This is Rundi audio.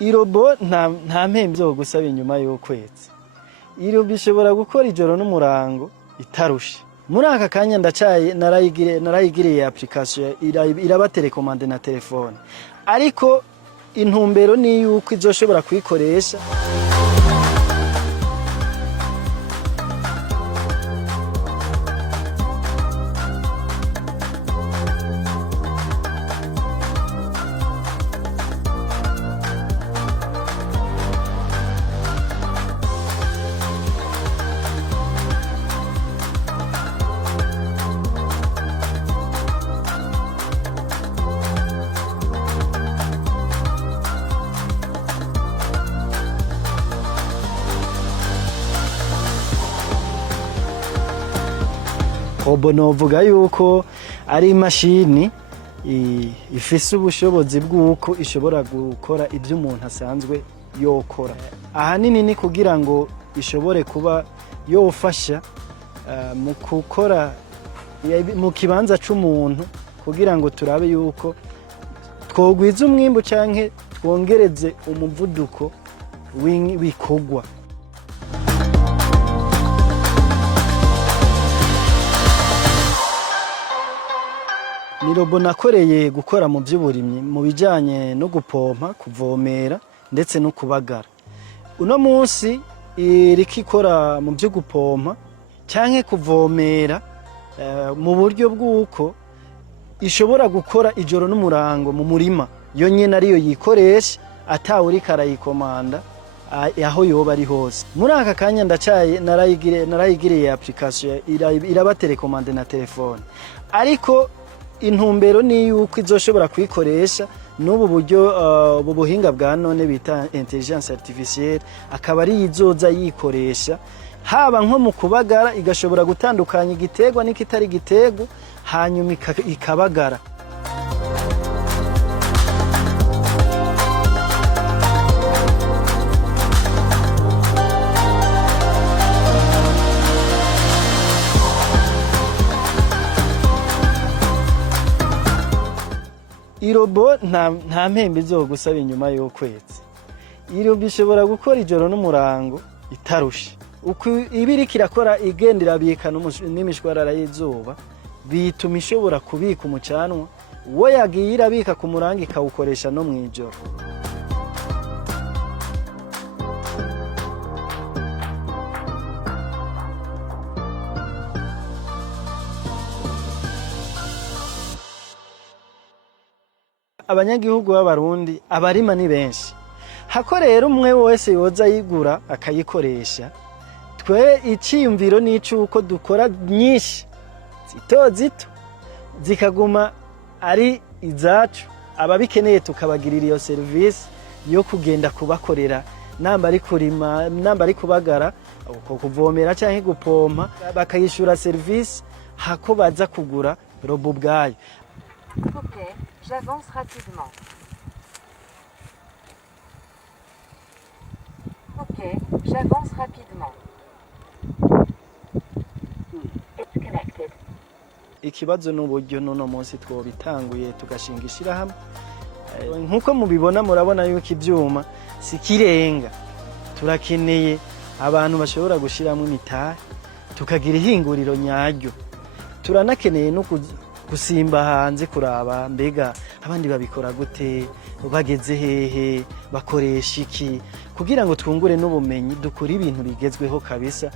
Irobo nta mpembe zo gusaba inyuma y'ukwezi. Irobo ishobora gukora ijoro n'umurango itarusha. Muri aka kanya narayigiriye application iraba telecommande na telefone. Ariko intumbero ni yuko izoshobora kuyikoresha Robo novuga yuko ari imashini ifise ubushobozi bw'uko ishobora gukora ibyo umuntu asanzwe yokora. Ahanini ni kugira ngo ishobore kuba yofasha mu gukora mu kibanza c'umuntu kugira ngo turabe yuko twogwiza umwimbu canke twongereze umuvuduko w'ibikogwa. Ni robo nakoreye gukora mu by'uburimyi mu bijanye no gupompa, kuvomera ndetse no kubagara. Uno munsi iriko ikora mu byo gupompa canke kuvomera mu buryo bw'uko ishobora gukora ijoro n'umurango mu murima. Yo nyene ariyo yikoresha atawe uriko arayikomanda aho yoba ari hose. Muri aka kanya narayigiriye application iraba telecommande na telefone. Ariko intumbero ni yuko izoshobora kuyikoresha n'ubu buryo buhinga bwa none bita intelligence artificielle, akaba ari izoza yikoresha haba nko mu kubagara, igashobora gutandukanya igiterwa n'ikitari igiterwa hanyuma ikabagara. Irobo nta mpembe zo gusaba inyuma y'ukwezi. Irobo ishobora gukora ijoro n'umurango itarusha. Uko ibiriko irakora igendera bika n'imishwarara y'izuba bituma ishobora kubika umucanwa, wo yagiye irabika ku murango ikawukoresha no mwijoro. Abanyagihugu b'abarundi abarima ni benshi. Hako rero umwe wese yoza yigura akayikoresha. Twe iciyumviro n'icuko dukora nyinshi zito zikaguma ari izacu, ababikeneye tukabagirira iyo service yo kugenda kubakorera, namba ari kurima, namba ari kubagara, uko kuvomera canke gupompa, bakayishura service hako baza kugura robo bwayo. Ok, j'avance rapidement. Ok, j'avance rapidement. It's connected. Ikibazo n'uburyo nono munsi twobitanguye tugashinga ishirahamwe. Nkuko mubibona murabona yuko ivyuma sikirenga. Turakeneye abantu bashobora gushiramo imitahe, tukagira ihinguriro nyaryo. Turanakeneye no gusimba hanze kuraba mbega abandi babikora gute, bageze hehe, bakoresha iki, kugira ngo twungure n'ubumenyi dukora ibintu bigezweho kabisa.